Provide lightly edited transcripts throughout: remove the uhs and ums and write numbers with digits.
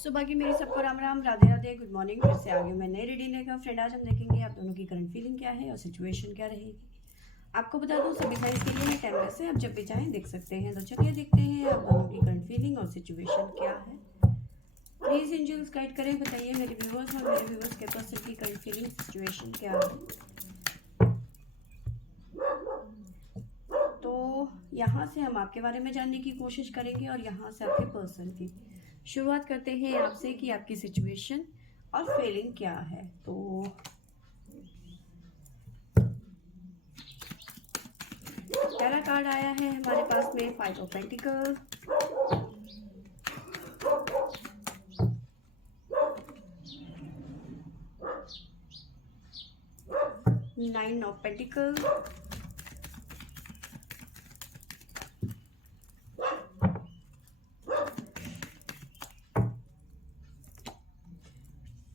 सुबह की मेरी सबको राम राम, राधे राधे, गुड मॉर्निंग। फिर से आ गई मैं नई रीडिंग लेकर। फ्रेंड, आज हम देखेंगे आप दोनों की करंट फीलिंग क्या है और सिचुएशन क्या रहेगी। आपको बता दूं सभी साइज के लिए है 10 में से, आप जब भी चाहें देख सकते हैं। तो चलिए देखते हैं आप दोनों की करंट फीलिंग और सिचुएशन क्या है। प्लीज एंजल्स गाइड करें, बताइए मेरे व्यूवर्स और मेरे व्यूवर्स के पर्सन की करंट फीलिंग सिचुएशन क्या है। तो यहाँ से हम आपके बारे में जानने की कोशिश करेंगे और यहाँ से आपके पर्सन की। शुरुआत करते हैं आपसे कि आपकी सिचुएशन और फीलिंग क्या है। तो पहला कार्ड आया है हमारे पास में 5 of pentacle, 9 of pentacle,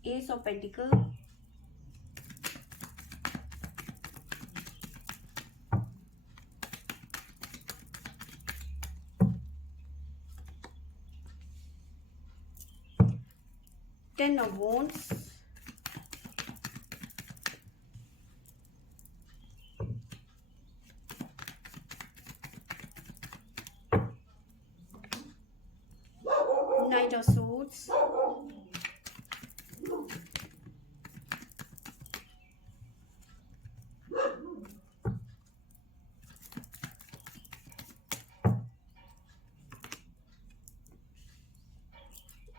S of pentacle, ten of wands, night of swords,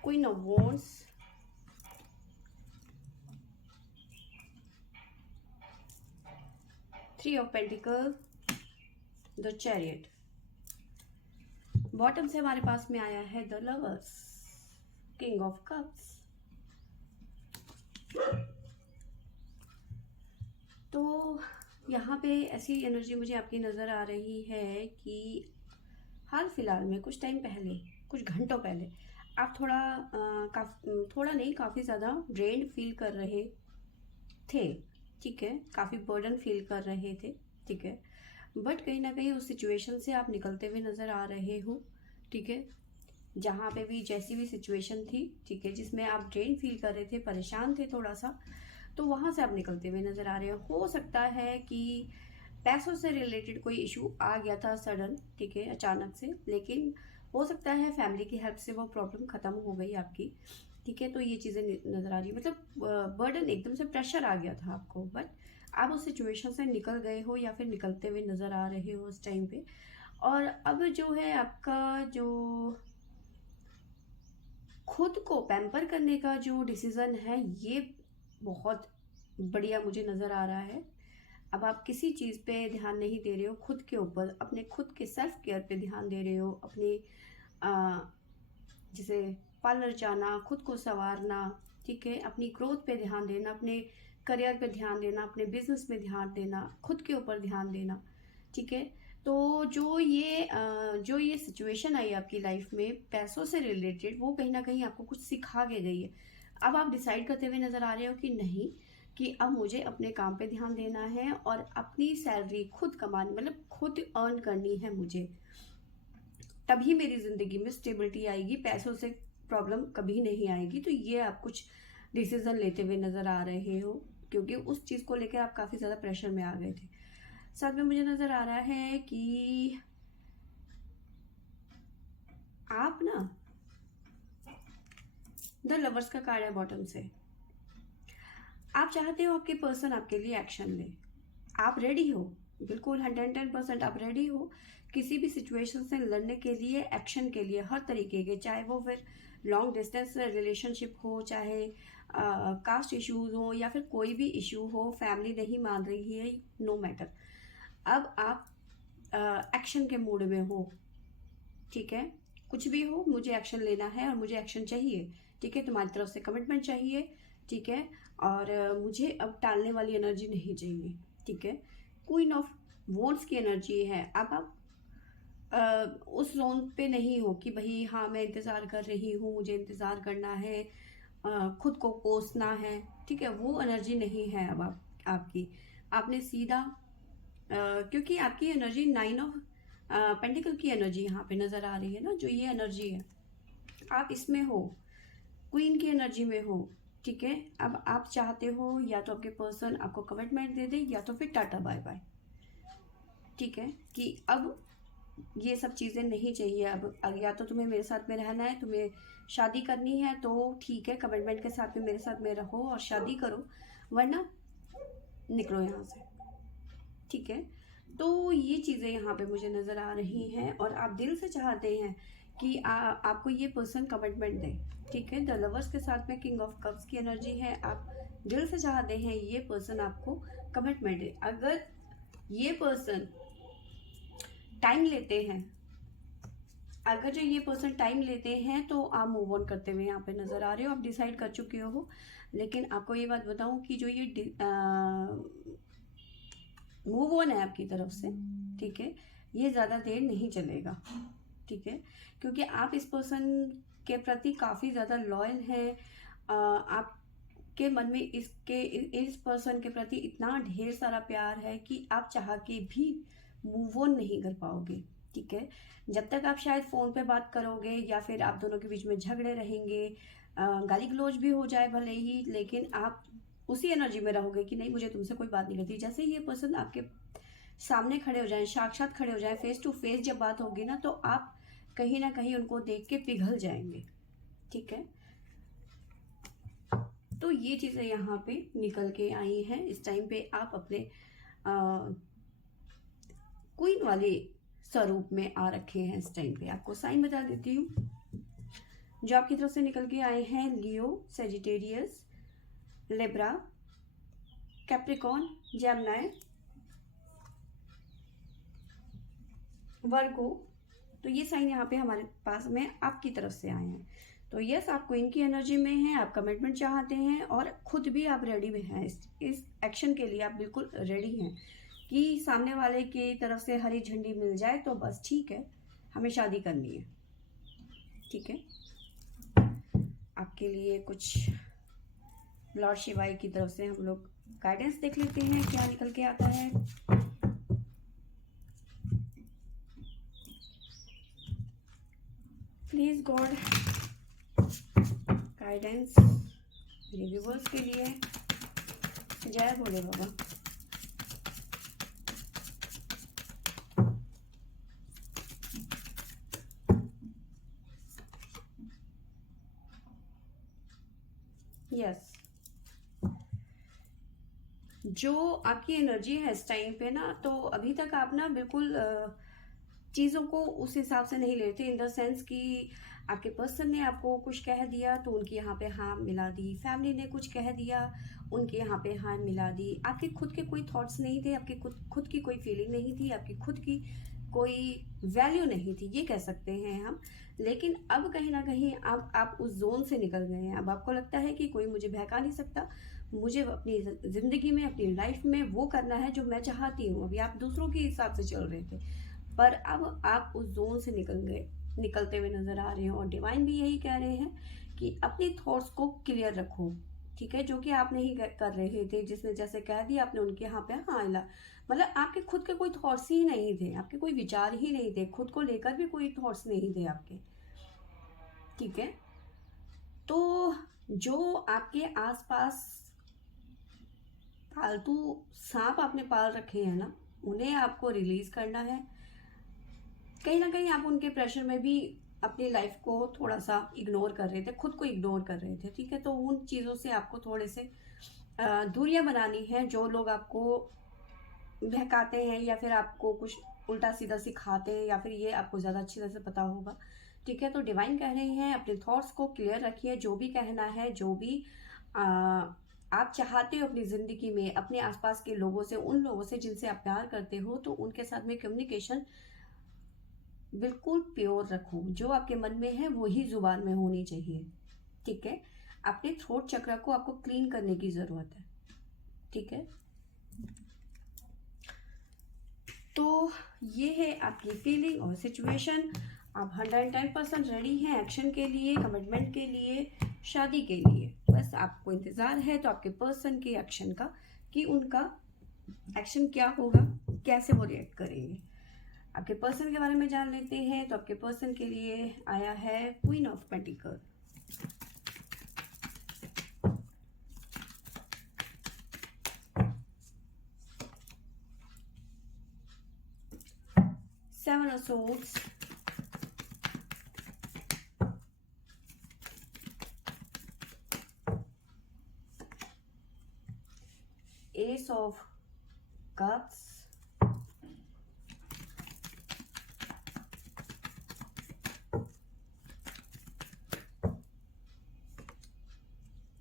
queen of wands, three of pentacle, the chariot. Bottom से हमारे पास में आया है the lovers, king of cups. तो यहाँ पे ऐसी एनर्जी मुझे आपकी नज़र आ रही है कि हाल फिलहाल में कुछ टाइम पहले, कुछ घंटों पहले आप थोड़ा नहीं, काफ़ी ज़्यादा ड्रेन्ड फील कर रहे थे। ठीक है, काफ़ी बर्डन फील कर रहे थे। ठीक है, बट कहीं ना कहीं उस सिचुएशन से आप निकलते हुए नज़र आ रहे हो। ठीक है, जहाँ पे भी जैसी भी सिचुएशन थी, ठीक है, जिसमें आप ड्रेन फील कर रहे थे, परेशान थे थोड़ा सा, तो वहाँ से आप निकलते हुए नज़र आ रहे हो सकता है कि पैसों से रिलेटेड कोई इशू आ गया था सडन, ठीक है, अचानक से, लेकिन हो सकता है फैमिली की हेल्प से वो प्रॉब्लम ख़त्म हो गई आपकी। ठीक है, तो ये चीज़ें नज़र आ रही है, मतलब बर्डन एकदम से प्रेशर आ गया था आपको, बट आप उस सिचुएशन से निकल गए हो या फिर निकलते हुए नज़र आ रहे हो उस टाइम पे। और अब जो है आपका जो खुद को पैम्पर करने का जो डिसीज़न है, ये बहुत बढ़िया मुझे नज़र आ रहा है। अब आप किसी चीज़ पे ध्यान नहीं दे रहे हो, खुद के ऊपर, अपने खुद के सेल्फ केयर पे ध्यान दे रहे हो, अपने जैसे पार्लर जाना, खुद को संवारना, ठीक है, अपनी ग्रोथ पे ध्यान देना, अपने करियर पे ध्यान देना, अपने बिजनेस में ध्यान देना, खुद के ऊपर ध्यान देना। ठीक है, तो जो ये सिचुएशन आई आपकी लाइफ में पैसों से रिलेटेड, वो कहीं ना कहीं आपको कुछ सिखा के गई है। अब आप डिसाइड करते हुए नज़र आ रहे हो कि नहीं, कि अब मुझे अपने काम पे ध्यान देना है और अपनी सैलरी खुद कमानी, मतलब खुद अर्न करनी है मुझे, तभी मेरी ज़िंदगी में स्टेबिलिटी आएगी, पैसों से प्रॉब्लम कभी नहीं आएगी। तो ये आप कुछ डिसीज़न लेते हुए नज़र आ रहे हो, क्योंकि उस चीज़ को लेकर आप काफ़ी ज़्यादा प्रेशर में आ गए थे। साथ में मुझे नज़र आ रहा है कि आप ना, द लवर्स का कार्ड है बॉटम से। आप चाहते हो आपके पर्सन आपके लिए एक्शन ले, आप रेडी हो, बिल्कुल 110% आप रेडी हो किसी भी सिचुएशन से लड़ने के लिए, एक्शन के लिए, हर तरीके के, चाहे वो फिर लॉन्ग डिस्टेंस रिलेशनशिप हो, चाहे कास्ट इश्यूज हो, या फिर कोई भी इशू हो, फैमिली नहीं मान रही है, नो मैटर। अब आप एक्शन के मूड में हो। ठीक है, कुछ भी हो, मुझे एक्शन लेना है और मुझे एक्शन चाहिए। ठीक है, तुम्हारी तरफ से कमिटमेंट चाहिए। ठीक है, और मुझे अब टालने वाली एनर्जी नहीं चाहिए। ठीक है, क्वीन ऑफ वॉन्ड्स की एनर्जी है। अब आप उस जोन पे नहीं हो कि भाई हाँ मैं इंतज़ार कर रही हूँ, मुझे इंतज़ार करना है, खुद को कोसना है। ठीक है, वो एनर्जी नहीं है अब आपकी। आपने सीधा क्योंकि आपकी एनर्जी 9 ऑफ पेंटिकल की एनर्जी यहाँ पे नज़र आ रही है ना, जो ये एनर्जी है, आप इसमें हो। क्वीन की एनर्जी में हो, ठीक है। अब आप चाहते हो या तो आपके पर्सन आपको कमिटमेंट दे दे या तो फिर टाटा बाय बाय, ठीक है, कि अब ये सब चीज़ें नहीं चाहिए। अब या तो तुम्हें मेरे साथ में रहना है, तुम्हें शादी करनी है तो ठीक है, कमिटमेंट के साथ में मेरे साथ में रहो और शादी करो, वरना निकलो यहाँ से, ठीक है। तो ये चीज़ें यहाँ पे मुझे नज़र आ रही हैं और आप दिल से चाहते हैं कि आपको ये पर्सन कमिटमेंट दे, ठीक है। द लवर्स के साथ में किंग ऑफ कप्स की एनर्जी है, आप दिल से चाहते हैं ये पर्सन आपको कमिटमेंट दे। अगर ये पर्सन टाइम लेते हैं, अगर जो ये पर्सन टाइम लेते हैं तो आप मूव ऑन करते हुए यहाँ पे नज़र आ रहे हो, आप डिसाइड कर चुके हो। लेकिन आपको ये बात बताऊं कि जो ये मूव ऑन है आपकी तरफ से, ठीक है, ये ज़्यादा देर नहीं चलेगा, ठीक है, क्योंकि आप इस पर्सन के प्रति काफ़ी ज़्यादा लॉयल हैं। आपके मन में इस पर्सन के प्रति इतना ढेर सारा प्यार है कि आप चाह के भी मूव ऑन नहीं कर पाओगे, ठीक है। जब तक आप शायद फ़ोन पे बात करोगे या फिर आप दोनों के बीच में झगड़े रहेंगे, गाली गलौज भी हो जाए भले ही, लेकिन आप उसी एनर्जी में रहोगे कि नहीं मुझे तुमसे कोई बात नहीं करती। जैसे ये पर्सन आपके सामने खड़े हो जाएं, साक्षात खड़े हो जाएं, फेस टू फेस जब बात होगी ना, तो आप कहीं ना कहीं उनको देख के पिघल जाएंगे, ठीक है। तो ये चीज़ें यहाँ पे निकल के आई हैं। इस टाइम पे आप अपने क्वीन वाले स्वरूप में आ रखे हैं। इस टाइम पे आपको साइन बता देती हूँ जो आपकी तरफ से निकल के आए हैं। लियो, सेजिटेरियस, लिब्रा, कैप्रिकॉन, जेमिनी, वर्गो। तो ये साइन यहाँ पे हमारे पास में आपकी तरफ से आए हैं। तो यस, आप क्वीन की एनर्जी में हैं, आप कमिटमेंट चाहते हैं और खुद भी आप रेडी में हैं। इस एक्शन के लिए आप बिल्कुल रेडी हैं कि सामने वाले की तरफ से हरी झंडी मिल जाए तो बस ठीक है, हमें शादी करनी है, ठीक है। आपके लिए कुछ लॉर्ड शिवाय की तरफ से हम लोग गाइडेंस देख लेते हैं क्या निकल के आता है। प्लीज गॉड गाइडेंस मेरे व्यूवर्स के लिए। जय भोले बाबा। यस, जो आपकी एनर्जी है इस टाइम पे ना, तो अभी तक आप ना बिल्कुल चीज़ों को उस हिसाब से नहीं लेते, इन द सेंस कि आपके पर्सन ने आपको कुछ कह दिया तो उनकी यहाँ पे हाँ मिला दी, फैमिली ने कुछ कह दिया उनके यहाँ पे हाँ मिला दी। आपके खुद के कोई थॉट्स नहीं थे, आपके खुद की कोई फीलिंग नहीं थी, आपकी खुद की कोई वैल्यू नहीं थी, ये कह सकते हैं हम। लेकिन अब कहीं ना कहीं आप उस जोन से निकल गए हैं। अब आपको लगता है कि कोई मुझे बहका नहीं सकता, मुझे अपनी ज़िंदगी में, अपनी लाइफ में वो करना है जो मैं चाहती हूँ। अभी आप दूसरों के हिसाब से चल रहे थे, पर अब आप उस जोन से निकलते हुए नज़र आ रहे हैं। और डिवाइन भी यही कह रहे हैं कि अपने थॉट्स को क्लियर रखो, ठीक है, जो कि आप नहीं कर रहे थे। जिसने जैसे कह दिया आपने उनके यहाँ पे हाँ हिला, मतलब आपके खुद के कोई थॉट्स ही नहीं थे, आपके कोई विचार ही नहीं थे, खुद को लेकर भी कोई थॉट्स नहीं थे आपके, ठीक है। तो जो आपके आसपास फालतू सांप आपने पाल रखे हैं ना, उन्हें आपको रिलीज करना है। कहीं ना कहीं आप उनके प्रेशर में भी अपनी लाइफ को थोड़ा सा इग्नोर कर रहे थे, खुद को इग्नोर कर रहे थे, ठीक है। तो उन चीज़ों से आपको थोड़े से दूरियां बनानी है। जो लोग आपको बहकाते हैं या फिर आपको कुछ उल्टा सीधा सिखाते हैं, या फिर ये आपको ज़्यादा अच्छी तरह से पता होगा, ठीक है। तो डिवाइन कह रहे हैं अपने थॉट्स को क्लियर रखिए। जो भी कहना है, जो भी आप चाहते हो अपनी ज़िंदगी में, अपने आसपास के लोगों से, उन लोगों से जिनसे आप प्यार करते हो, तो उनके साथ में कम्युनिकेशन बिल्कुल प्योर रखो। जो आपके मन में है वही जुबान में होनी चाहिए, ठीक है। अपने थ्रोट चक्र को आपको क्लीन करने की ज़रूरत है, ठीक है। तो ये है आपकी फीलिंग और सिचुएशन। आप 110% रेडी हैं एक्शन के लिए, कमिटमेंट के लिए, शादी के लिए। बस आपको इंतज़ार है तो आपके पर्सन के एक्शन का, कि उनका एक्शन क्या होगा, कैसे वो रिएक्ट करेंगे। आपके पर्सन के बारे में जान लेते हैं। तो आपके पर्सन के लिए आया है queen of pentacle. of Swords, Ace of Cups,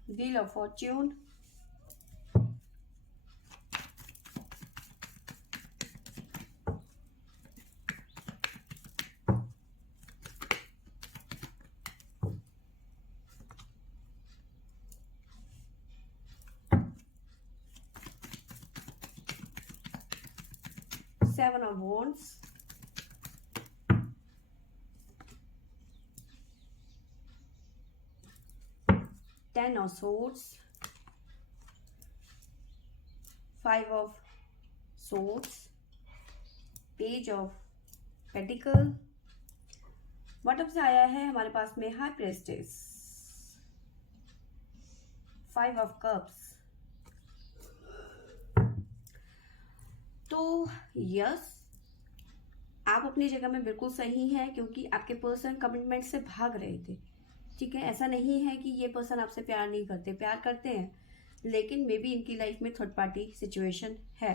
Wheel of Fortune, Seven of Wands, Ten of Swords, Five of Swords, Page of Pentacle, bottom से आया है हमारे पास में हाई प्रेस्टेस, फाइव ऑफ कप्स। तो यस, आप अपनी जगह में बिल्कुल सही हैं, क्योंकि आपके पर्सन कमिटमेंट से भाग रहे थे। ठीक है, ऐसा नहीं है कि ये पर्सन आपसे प्यार नहीं करते, प्यार करते हैं, लेकिन मे बी इनकी लाइफ में थर्ड पार्टी सिचुएशन है।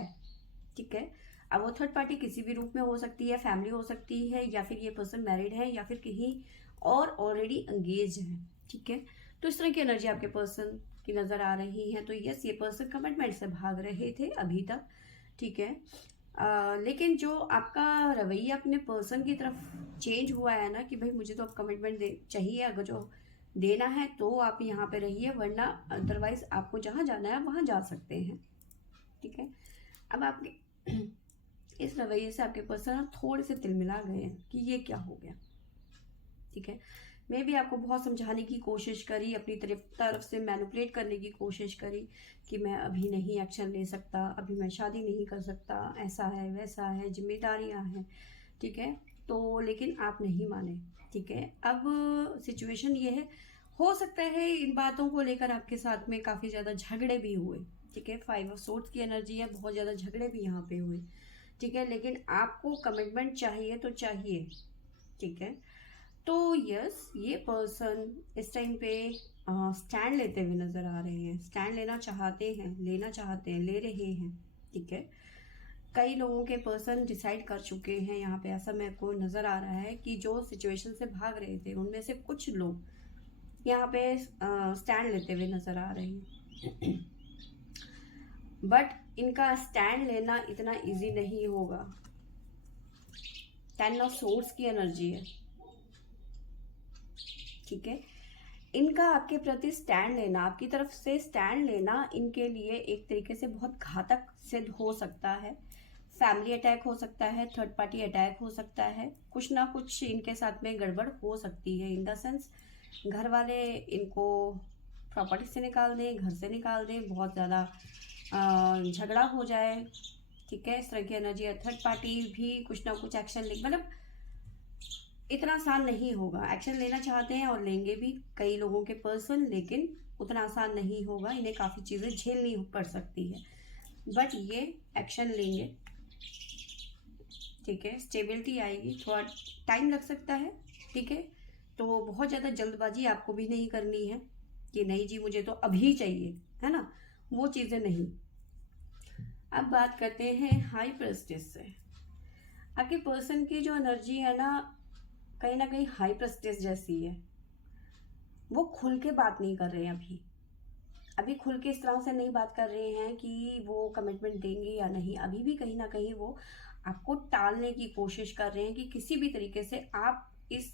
ठीक है, अब वो थर्ड पार्टी किसी भी रूप में हो सकती है, फैमिली हो सकती है, या फिर ये पर्सन मैरिड है, या फिर कहीं और ऑलरेडी एंगेज है। ठीक है, तो इस तरह की एनर्जी आपके पर्सन की नज़र आ रही है। तो यस, ये पर्सन कमिटमेंट से भाग रहे थे अभी तक। ठीक है, लेकिन जो आपका रवैया अपने पर्सन की तरफ चेंज हुआ है ना, कि भाई मुझे तो अब कमिटमेंट चाहिए, अगर जो देना है तो आप यहाँ पे रहिए, वरना अदरवाइज आपको जहाँ जाना है वहाँ जा सकते हैं। ठीक है, अब आपके इस रवैये से आपके पर्सन थोड़े से तिलमिला गए हैं कि ये क्या हो गया। ठीक है, मैं भी आपको बहुत समझाने की कोशिश करी, अपनी तरफ से मैनिपुलेट करने की कोशिश करी कि मैं अभी नहीं एक्शन ले सकता, अभी मैं शादी नहीं कर सकता, ऐसा है वैसा है, जिम्मेदारियां हैं। ठीक है, तो लेकिन आप नहीं माने। ठीक है, अब सिचुएशन ये है, हो सकता है इन बातों को लेकर आपके साथ में काफ़ी ज़्यादा झगड़े भी हुए। ठीक है, फाइव ऑफ सोर्ड्स की एनर्जी है, बहुत ज़्यादा झगड़े भी यहाँ पे हुए। ठीक है, लेकिन आपको कमिटमेंट चाहिए तो चाहिए। ठीक है, तो यस, ये पर्सन इस टाइम पे स्टैंड लेते हुए नज़र आ रहे हैं, स्टैंड लेना चाहते हैं, लेना चाहते हैं, ले रहे हैं। ठीक है, कई लोगों के पर्सन डिसाइड कर चुके हैं यहाँ पे, ऐसा मेरे को नज़र आ रहा है कि जो सिचुएशन से भाग रहे थे उनमें से कुछ लोग यहाँ पे स्टैंड लेते हुए नज़र आ रहे हैं। बट इनका स्टैंड लेना इतना इजी नहीं होगा। 10 ऑफ सोर्ड्स की एनर्जी है। ठीक है, इनका आपके प्रति स्टैंड लेना, आपकी तरफ से स्टैंड लेना इनके लिए एक तरीके से बहुत घातक सिद्ध हो सकता है। फैमिली अटैक हो सकता है, थर्ड पार्टी अटैक हो सकता है, कुछ ना कुछ इनके साथ में गड़बड़ हो सकती है। इन द सेंस घर वाले इनको प्रॉपर्टी से निकाल दें, घर से निकाल दें, बहुत ज़्यादा झगड़ा हो जाए। ठीक है, इस तरह की एनर्जी है। थर्ड पार्टी भी कुछ ना कुछ एक्शन ले, मतलब इतना आसान नहीं होगा। एक्शन लेना चाहते हैं और लेंगे भी कई लोगों के पर्सन, लेकिन उतना आसान नहीं होगा, इन्हें काफ़ी चीज़ें झेलनी पड़ सकती है, बट ये एक्शन लेंगे। ठीक है, स्टेबिलिटी आएगी, थोड़ा टाइम लग सकता है। ठीक है, तो बहुत ज़्यादा जल्दबाजी आपको भी नहीं करनी है कि नहीं जी मुझे तो अभी चाहिए, है ना, वो चीज़ें नहीं। अब बात करते हैं हाई प्रेस्टेज से। आपके पर्सन की जो एनर्जी है ना कहीं हाई प्रेस्टेज जैसी है। वो खुल के बात नहीं कर रहे हैं अभी खुल के इस तरह से नहीं बात कर रहे हैं कि वो कमिटमेंट देंगे या नहीं। अभी भी कहीं ना कहीं वो आपको टालने की कोशिश कर रहे हैं कि किसी भी तरीके से आप इस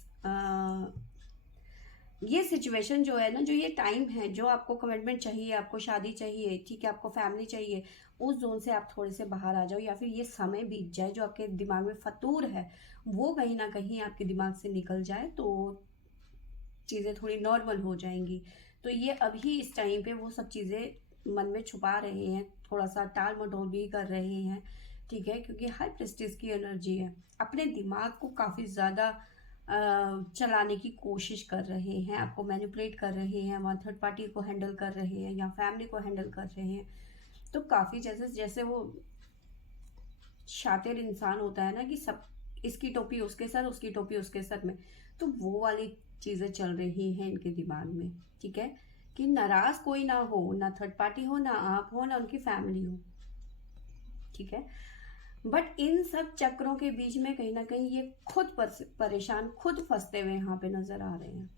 ये सिचुएशन जो है ना, जो ये टाइम है, जो आपको कमिटमेंट चाहिए, आपको शादी चाहिए, ठीक है, आपको फैमिली चाहिए, उस जोन से आप थोड़े से बाहर आ जाओ, या फिर ये समय बीत जाए, जो आपके दिमाग में फतूर है वो कहीं ना कहीं आपके दिमाग से निकल जाए, तो चीज़ें थोड़ी नॉर्मल हो जाएंगी। तो ये अभी इस टाइम पे वो सब चीज़ें मन में छुपा रहे हैं, थोड़ा सा टाल मटोल भी कर रहे हैं। ठीक है, क्योंकि हाई प्रेस्टीज की एनर्जी है, अपने दिमाग को काफ़ी ज़्यादा चलाने की कोशिश कर रहे हैं, आपको मैनिपुलेट कर रहे हैं, वहाँ थर्ड पार्टी को हैंडल कर रहे हैं या फैमिली को हैंडल कर रहे हैं। तो काफ़ी जैसे वो शातिर इंसान होता है ना, कि सब इसकी टोपी उसके सर, उसकी टोपी उसके सर में, तो वो वाली चीजें चल रही हैं इनके दिमाग में। ठीक है, कि नाराज कोई ना हो, ना थर्ड पार्टी हो, ना आप हो, ना उनकी फैमिली हो। ठीक है, बट इन सब चक्रों के बीच में कहीं ना कहीं ये खुद परेशान, खुद फंसते हुए यहाँ पे नजर आ रहे हैं।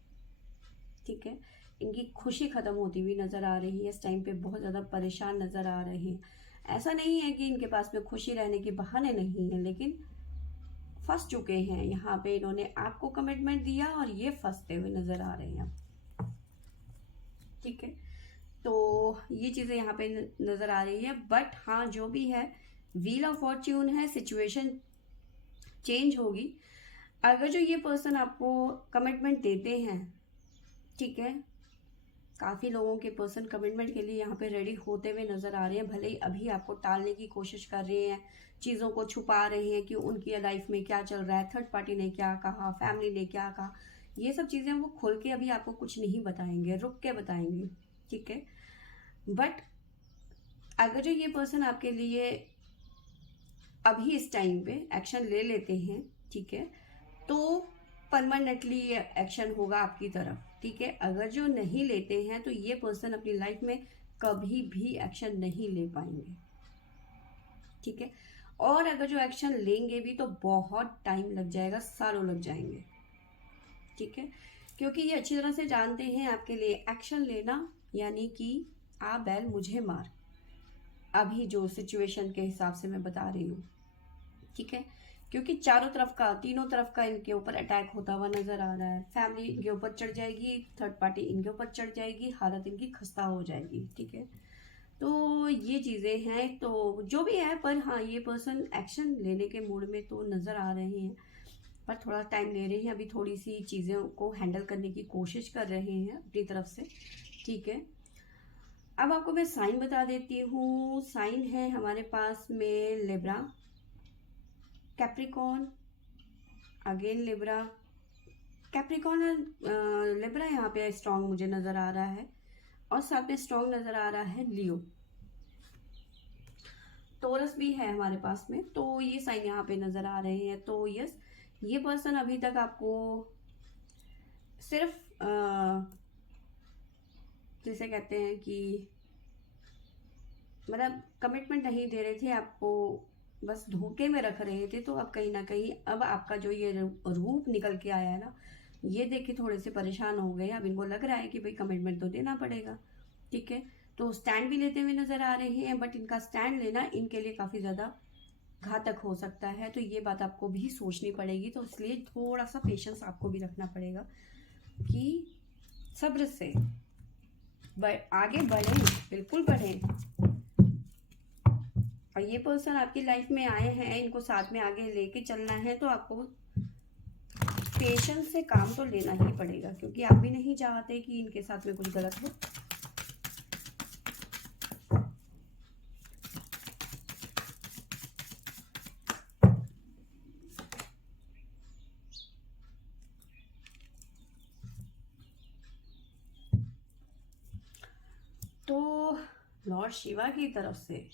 ठीक है, इनकी खुशी खत्म होती हुई नजर आ रही है, इस टाइम पे बहुत ज्यादा परेशान नजर आ रहे हैं। ऐसा नहीं है कि इनके पास में खुशी रहने के बहाने नहीं है, लेकिन फंस चुके हैं यहाँ पे। इन्होंने आपको कमिटमेंट दिया और ये फंसते हुए नजर आ रहे हैं। ठीक है, तो ये चीजें यहाँ पे नजर आ रही है। बट हाँ, जो भी है, व्हील ऑफ फॉर्च्यून है, सिचुएशन चेंज होगी। अगर जो ये पर्सन आपको कमिटमेंट देते हैं, ठीक है, काफी लोगों के पर्सन कमिटमेंट के लिए यहाँ पे रेडी होते हुए नजर आ रहे हैं। भले ही अभी आपको टालने की कोशिश कर रहे हैं, चीजों को छुपा रहे हैं कि उनकी लाइफ में क्या चल रहा है, थर्ड पार्टी ने क्या कहा, फैमिली ने क्या कहा, ये सब चीजें वो खुल के अभी आपको कुछ नहीं बताएंगे, रुक के बताएंगे। ठीक है, बट अगर जो ये पर्सन आपके लिए अभी इस टाइम पे एक्शन ले लेते हैं, ठीक है, तो परमानेंटली ये एक्शन होगा आपकी तरफ। ठीक है, अगर जो नहीं लेते हैं तो ये पर्सन अपनी लाइफ में कभी भी एक्शन नहीं ले पाएंगे। ठीक है, और अगर जो एक्शन लेंगे भी तो बहुत टाइम लग जाएगा, सालों लग जाएंगे। ठीक है, क्योंकि ये अच्छी तरह से जानते हैं आपके लिए एक्शन लेना यानी कि आ बैल मुझे मार, अभी जो सिचुएशन के हिसाब से मैं बता रही हूँ। ठीक है, क्योंकि चारों तरफ का, तीनों तरफ का इनके ऊपर अटैक होता हुआ नजर आ रहा है। फैमिली इनके ऊपर चढ़ जाएगी, थर्ड पार्टी इनके ऊपर चढ़ जाएगी, हालत इनकी खस्ता हो जाएगी। ठीक है, तो ये चीजें हैं, तो जो भी है, पर हाँ, ये पर्सन एक्शन लेने के मूड में तो नजर आ रहे हैं, पर थोड़ा टाइम ले रहे हैं, अभी थोड़ी सी चीज़ों को हैंडल करने की कोशिश कर रहे हैं अपनी तरफ से। ठीक है, अब आपको मैं साइन बता देती हूँ। साइन है हमारे पास में Libra, Capricorn, again Libra, Capricorn, Libra यहाँ पे स्ट्रॉन्ग मुझे नज़र आ रहा है, और साथ में स्ट्रॉन्ग नज़र आ रहा है लियो। टोरस भी है हमारे पास में, तो ये साइन यहाँ पे नज़र आ रहे हैं। तो यस, ये पर्सन अभी तक आपको सिर्फ जिसे कहते हैं कि मतलब कमिटमेंट नहीं दे रहे थे आपको, बस धोखे में रख रहे थे। तो अब कहीं ना कहीं अब आपका जो ये रूप निकल के आया है ना, ये देख के थोड़े से परेशान हो गए। अब इनको लग रहा है कि भाई कमिटमेंट तो देना पड़ेगा। ठीक है, तो स्टैंड भी लेते हुए नजर आ रहे हैं, बट इनका स्टैंड लेना इनके लिए काफी ज्यादा घातक हो सकता है, तो ये बात आपको भी सोचनी पड़ेगी। तो इसलिए थोड़ा सा पेशेंस आपको भी रखना पड़ेगा कि सब्र से आगे बढ़ें, बिल्कुल बढ़ें। और ये पर्सन आपकी लाइफ में आए हैं, इनको साथ में आगे लेके चलना है, तो आपको पेशेंस से काम तो लेना ही पड़ेगा, क्योंकि आप भी नहीं चाहते कि इनके साथ में कुछ गलत हो। तो लॉर्ड शिवा की तरफ से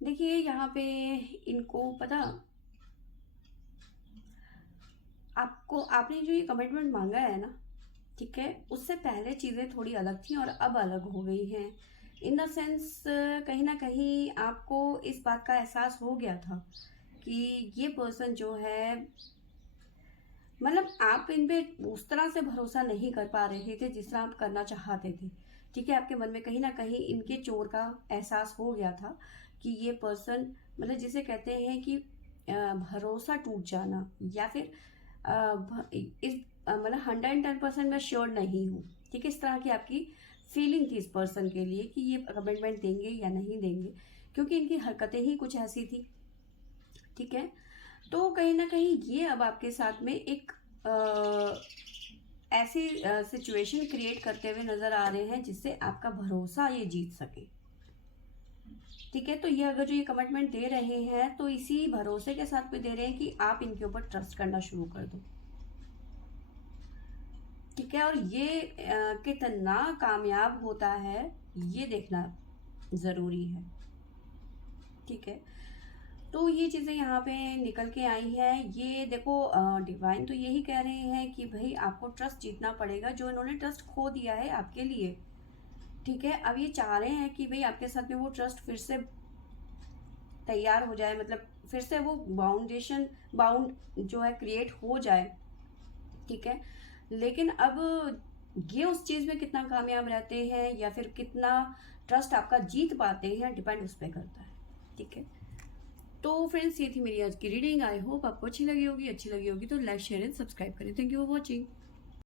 देखिए, यहाँ पे इनको पता, आपको, आपने जो ये कमिटमेंट मांगा है ना, ठीक है, उससे पहले चीज़ें थोड़ी अलग थी और अब अलग हो गई हैं। इन द सेंस कहीं ना कहीं आपको इस बात का एहसास हो गया था कि ये पर्सन जो है, मतलब आप इन पे उस तरह से भरोसा नहीं कर पा रहे थे जिस तरह आप करना चाहते थे। ठीक है, आपके मन में कहीं ना कहीं इनके चोर का एहसास हो गया था कि ये पर्सन, मतलब जिसे कहते हैं कि भरोसा टूट जाना, या फिर इस मतलब 110% मैं श्योर नहीं हूँ। ठीक है, इस तरह की आपकी फीलिंग थी इस पर्सन के लिए कि ये कमिटमेंट देंगे या नहीं देंगे, क्योंकि इनकी हरकतें ही कुछ ऐसी थी। ठीक है, तो कहीं ना कहीं ये अब आपके साथ में एक ऐसी सिचुएशन क्रिएट करते हुए नजर आ रहे हैं जिससे आपका भरोसा ये जीत सके। ठीक है, तो ये अगर जो ये कमिटमेंट दे रहे हैं तो इसी भरोसे के साथ भी दे रहे हैं कि आप इनके ऊपर ट्रस्ट करना शुरू कर दो। ठीक है, और ये कितना कामयाब होता है ये देखना ज़रूरी है। ठीक है, तो ये चीज़ें यहाँ पे निकल के आई है। ये देखो डिवाइन तो यही कह रहे हैं कि भाई आपको ट्रस्ट जीतना पड़ेगा, जो इन्होंने ट्रस्ट खो दिया है आपके लिए। ठीक है, अब ये चाह रहे हैं कि भाई आपके साथ में वो ट्रस्ट फिर से तैयार हो जाए, मतलब फिर से वो बाउंड जो है क्रिएट हो जाए। ठीक है, लेकिन अब ये उस चीज़ में कितना कामयाब रहते हैं या फिर कितना ट्रस्ट आपका जीत पाते हैं, डिपेंड उस पर करता है। ठीक है, तो फ्रेंड्स ये थी मेरी आज की रीडिंग। आई होप आपको अच्छी लगी होगी तो लाइक शेयर एंड सब्सक्राइब करें। Thank you for watching.